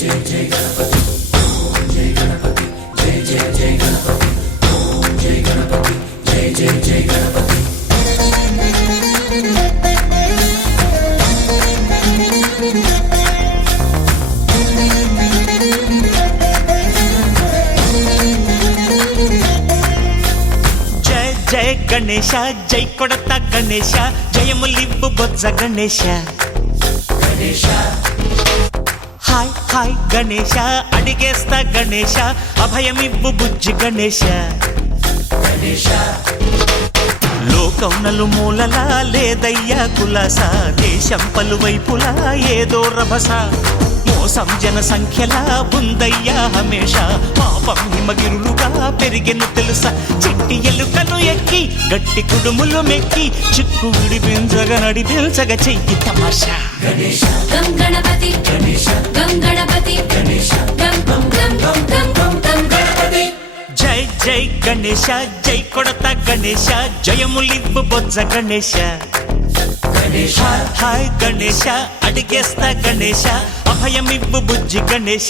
जय जय गणपति ओम जय गणपति जय जय जय गणपति ओम जय गणपति जय जय जय गणपति जय जय गणेश जय कोडता गणेश जयमुलिब्बु बोज्ज गणेश गणेश हाय हाय गणेश अडिगेस्ता गणेश अभयमिब्बु बुज्जि गणेश गणेश లోకం నలుమూలలా లేదయ్యా కులాస దేశం పలువైపులా ఏదో రభస మోసం జన సంఖ్యలా ఉందయ్యా హమేష పాపం హిమగిరులుగా పెరిగెను తెలుసా చిట్టి ఎలుకలు ఎక్కి గట్టి కుడుములు మెక్కి చిక్కు విడిపించగా నడిపించగా చెయ్యి తమాషా गणेश गम गणपति गणेश गम गणपति गणेश गम गम गम गम गम गम गणपति జై జై గణేశ జై కొడతా గణేశ జయములివ్వు బొజ్జ గణేశ गणेश హాయ్ గణేశ అడిగేస్తా గణేశ అభయమివ్వు బుజ్జి గణేశ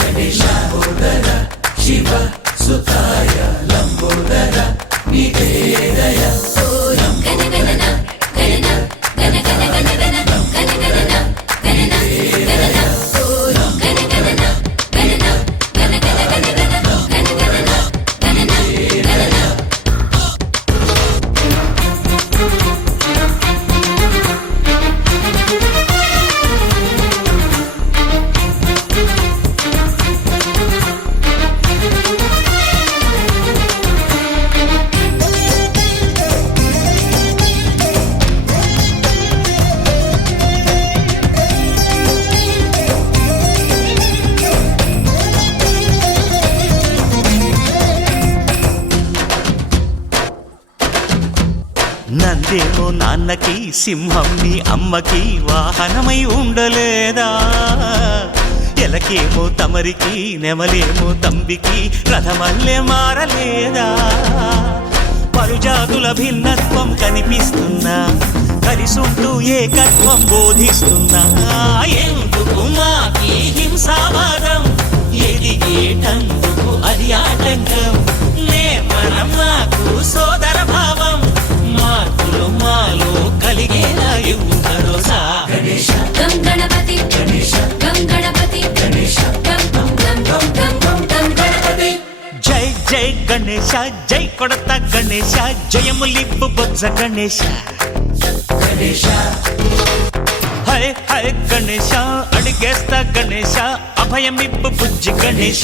गणेश लंबोदर शिव सुताय लंबोदर निवेदय गण गणना गणना गण गण गण गण गण गणना गणना गणना गण गणना गणना गण गण गण गण गण गणना गणना गणना నందేమో నాన్నకి సింహం నీ అమ్మకి వాహనమై ఉండలేదా ఎలకేమో తమరికి నెమలేమో తంబికి రథమల్లే మారలేదా పలుజాతుల భిన్నత్వం కనిపిస్తున్నా కలిసుంటూ ఏకత్వం బోధిస్తున్నా ఎందుకు మాకి హింసావాదం ఎదిగేటందుకు అది ఆటంకం నేర్పడం మాకు సోదర భావం మార్పులు మాలో కలిగేలా ఇవ్వు భరోసా गणेश गम गणपति गणेश गम गणपति गणेश गम गम गम गम गम गम गणपति జై జై గణేశ జై కొడతా గణేశ జయములివ్వు బొజ్జ గణేశ गणेश హై హై గణేశ అడిగేస్తా గణేశ అభయమివ్వు బుజ్జి గణేశ